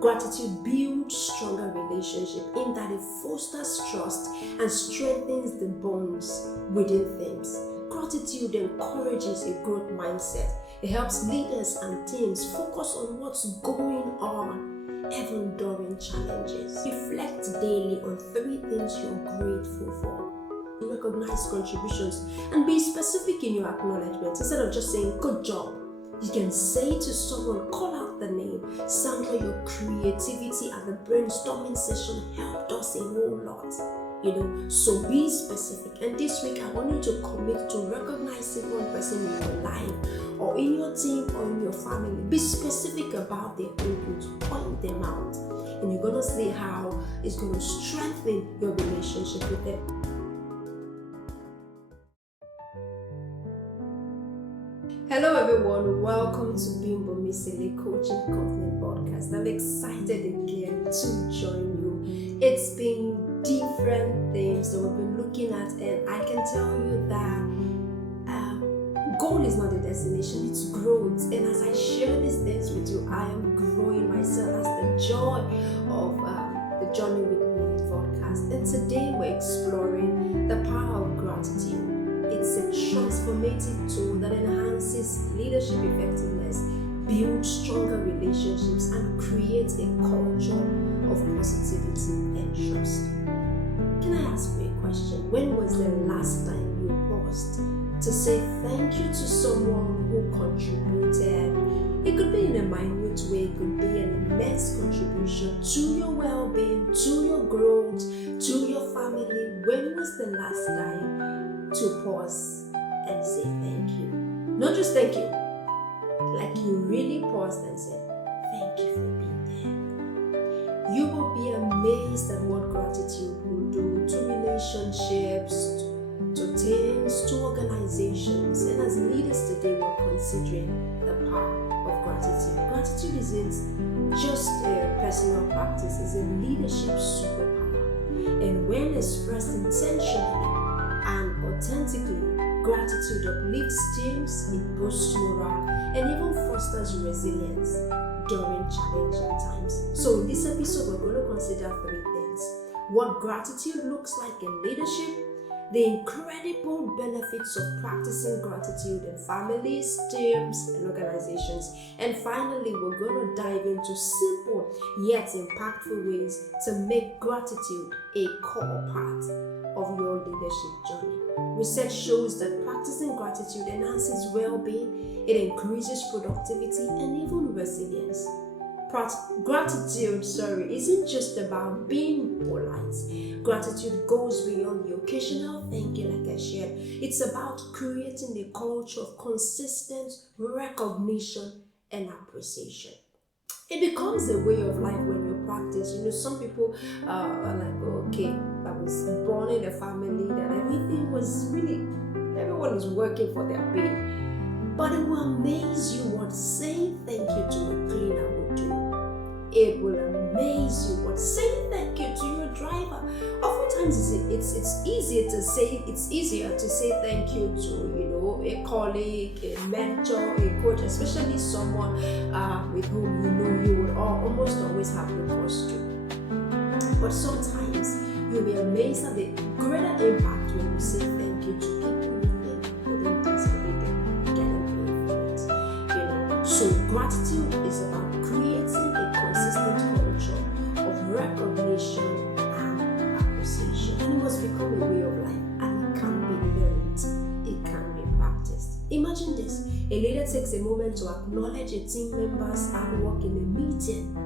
Gratitude builds stronger relationship in that it fosters trust and strengthens the bonds within teams. Gratitude encourages a growth mindset. It helps leaders and teams focus on what's going on, even during challenges. Reflect daily on 3 things you're grateful for. Recognize contributions and be specific in your acknowledgement. Instead of just saying, good job, you can say to someone, call out the name. Sandra, your creativity at the brainstorming session helped us a whole lot. So be specific. And this week, I want you to commit to recognizing one person in your life or in your team or in your family. Be specific about their input. Point them out. And you're going to see how it's going to strengthen your relationship with them. Hello everyone, welcome to Bimbo Mesele Coaching Company Vodcast. I'm excited again to join you. It's been different things that we've been looking at, and I can tell you that goal is not the destination, it's growth. And as I share these things with you, I am growing myself. That's the joy of the Journey with Me Vodcast. And today we're exploring the power of gratitude. It's a transformative tool that enhances leadership effectiveness, builds stronger relationships, and creates a culture of positivity and trust. Can I ask you a question? When was the last time you paused to say thank you to someone who contributed? It could be in a minute way, it could be an immense contribution to your well-being, to your growth, to your family. When was the last time to pause and say thank you? Not just thank you, like you really paused and said, thank you for being there. You will be amazed at what gratitude will do to relationships, to teams, to organizations. And as leaders today, we're considering the power of gratitude. Gratitude isn't just a personal practice, it's a leadership superpower. And when expressed intentionally and authentically, gratitude uplifts teams, it boosts morale, and even fosters resilience during challenging times. So in this episode, we're going to consider 3 things. What gratitude looks like in leadership, the incredible benefits of practicing gratitude in families, teams, and organizations. And finally, we're going to dive into simple yet impactful ways to make gratitude a core part of your leadership journey. Research shows that practicing gratitude enhances well-being, it increases productivity, and even resilience. Gratitude isn't just about being polite. Gratitude goes beyond the occasional thank you, like I shared. It's about creating a culture of consistent recognition and appreciation. It becomes a way of life when you practice. Some people are like, okay, I was born in a family that everything was really, everyone is working for their pay. But it will amaze you what saying thank you to a cleaner will do. It will amaze you what saying thank you to your driver. Oftentimes it's easier to say thank you to a colleague, a mentor, a coach, especially someone with whom you would almost always have recourse to. But sometimes you'll be amazed at the greater impact when you say thank you to people you think wouldn't deserve it, getting paid for it. So gratitude is about creating a consistent culture of recognition and appreciation. And it must become a way of life, and it can be learned, it can be practiced. Imagine this: a leader takes a moment to acknowledge a team member's hard work in a meeting.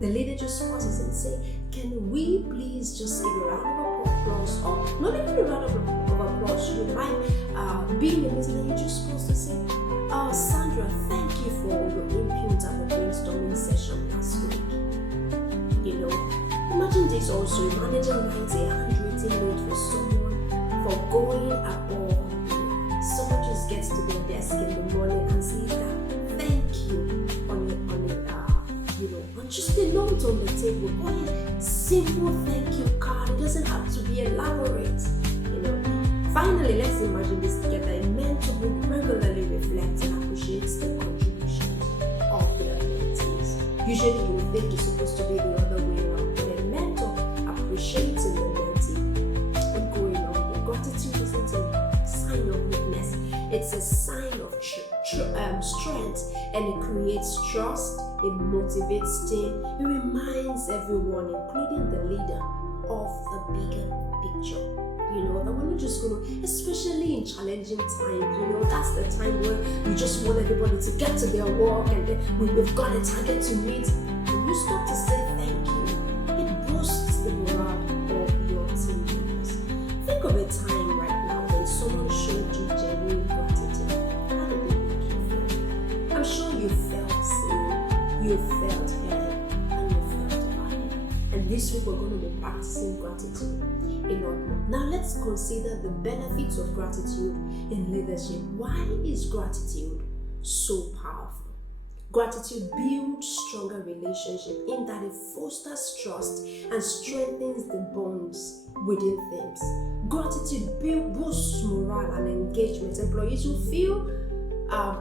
The leader just pauses and says, can we please just give a round of applause? Or not even a round of applause. You might be in a meeting and you're just supposed to say, Sandra, thank you for your input at the brainstorming session last week. Imagine this also: a manager writes a handwritten note for someone for going above and beyond. Someone just gets to their desk in the morning and says that thank you on just a note on the table, or a simple thank you card. It doesn't have to be elaborate. Finally, let's imagine this together: a mentor who regularly reflects and appreciates the contributions of their mentees. Usually you would think it's supposed to be the other way around. But a mentor appreciating the mentee and going on. The gratitude isn't a sign of weakness. It's a sign of strength, and it creates trust. It motivates team. It reminds everyone, including the leader, of the bigger picture. That we're not just going to, especially in challenging times, that's the time where we just want everybody to get to their work and then we've got a target to meet. When you start to say thank you, it boosts the morale of your team members. Think of a time right now when someone showed you genuine gratitude. How did it make you feel? I'm sure you felt seen, you felt heard, and you felt valued. And this week we're going to be practicing gratitude a lot more. Now let's consider the benefits of gratitude in leadership. Why is gratitude so powerful? Gratitude builds stronger relationships in that it fosters trust and strengthens the bonds within teams. Gratitude boosts morale and engagement. Employees will feel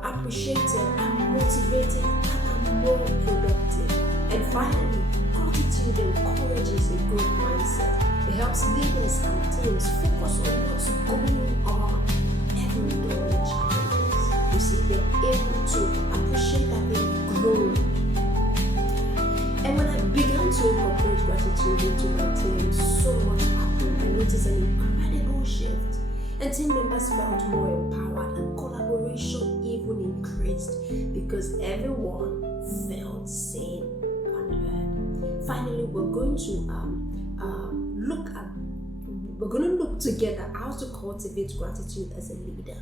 appreciated and motivated and more productive. And finally, gratitude encourages a growth mindset. It helps leaders and teams focus on what's going on every day in challenges. You see, they're able to appreciate that they've grown. And when I began to incorporate gratitude into my team, so much happened. I noticed an incredible shift. And team members felt more empowered, and collaboration even increased because everyone felt seen and heard. Finally, we're going to look together how to cultivate gratitude as a leader.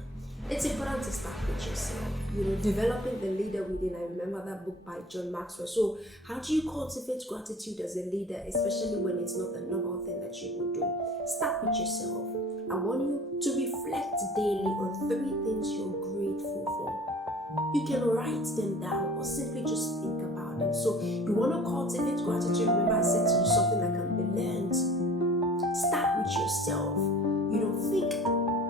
It's important to start with yourself. Developing the leader within. I remember that book by John Maxwell. So how do you cultivate gratitude as a leader, especially when it's not the normal thing that you would do? Start with yourself. I want you to reflect daily on 3 things you're grateful for. You can write them down or simply just think about them. So you want to cultivate gratitude. Remember I said to you something that can be learned. Start with yourself. Think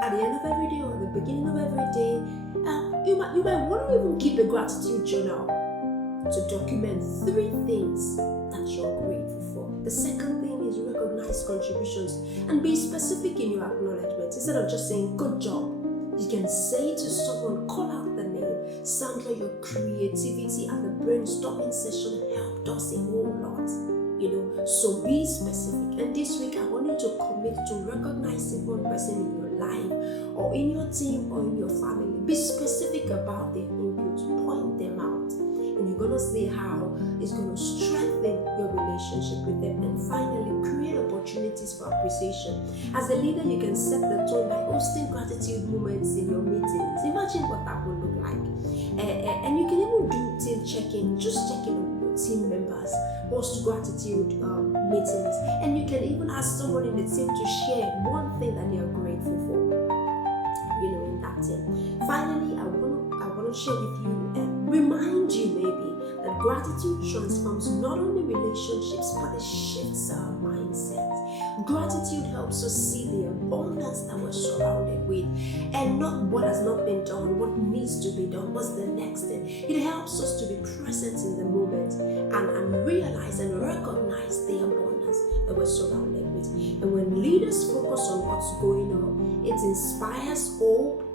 at the end of every day or at the beginning of every day. You might want to even keep a gratitude journal to document 3 things that you're grateful for. The second thing is recognize contributions and be specific in your acknowledgement. Instead of just saying good job, you can say to someone, call out the name. Sandra, your creativity at the brainstorming session helped us a whole lot. So be specific. And this week I want you to commit to recognizing one person in your life or in your team or in your family. Be specific about their input. Point them out. And you're going to see how it's going to strengthen your relationship with them. And finally, create opportunities for appreciation. As a leader, you can set the tone by hosting gratitude moments in your meetings. Imagine what that would look like. And you can even do team check-in, just checking on your team members, host gratitude meetings. And you can even ask someone in the team to share one thing that they are grateful for, in that team. Finally, I want to share with you and remind you maybe that gratitude transforms not only relationships, but it shifts our mindset. Gratitude helps us see the abundance that we're surrounded with and not what has not been done, what needs to be done, what's the next thing. It helps us to be present in the moment and realize and recognize the abundance that we're surrounded with. And when leaders focus on what's going on, it inspires hope,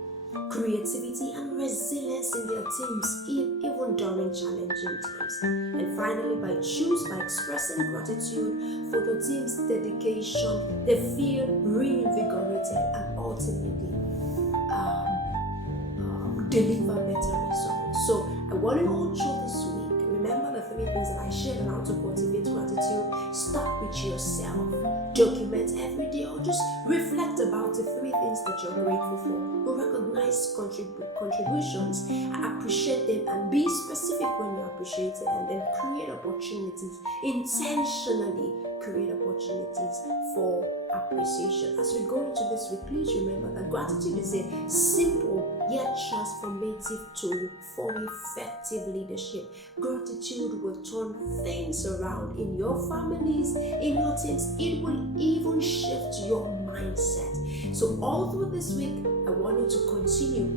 creativity and resilience in their teams, even during challenging times. And finally, by expressing gratitude for the team's dedication, they feel reinvigorated and ultimately deliver better results. So I want you all through this week, remember the 3 things that I shared on how to cultivate gratitude. Start with yourself. Document every day or just reflect about the 3 things that you're grateful for. Recognize contributions, appreciate them, and be specific when you appreciate it, and then create opportunities, intentionally create opportunities for appreciation. As we go into this week, please remember that gratitude is a simple yet transformative tool for effective leadership. Gratitude will turn things around in your families, in your teams. It will even shift your mindset. So all through this week, I want you to continue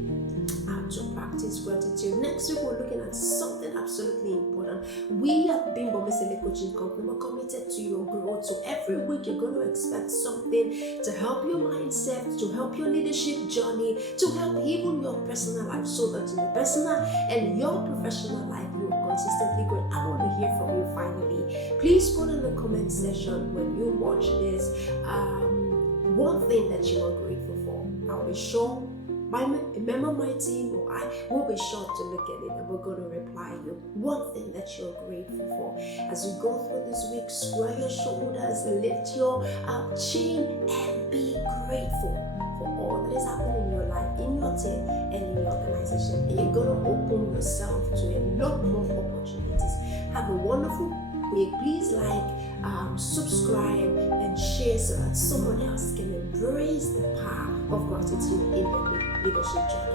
to practice gratitude. Next week, we're looking at something absolutely important. We at Bimbo Mesele Coaching Company are committed to your growth. So every week, you're going to expect something to help your mindset, to help your leadership journey, to help even your personal life, so that in the personal and your professional life, you will consistently grow. I want to hear from you finally. Please put in the comment section when you watch this one thing that you are grateful for. I'll be sure a member of my team or I will be sure to look at it, and we're going to reply you. One thing that you're grateful for. As you go through this week, square your shoulders, lift your chin, and be grateful for all that is happening in your life, in your team, and in your organization. And you're going to open yourself to a lot more opportunities. Have a wonderful week. Please subscribe, and share so that someone else can embrace the power of gratitude in their leadership journey.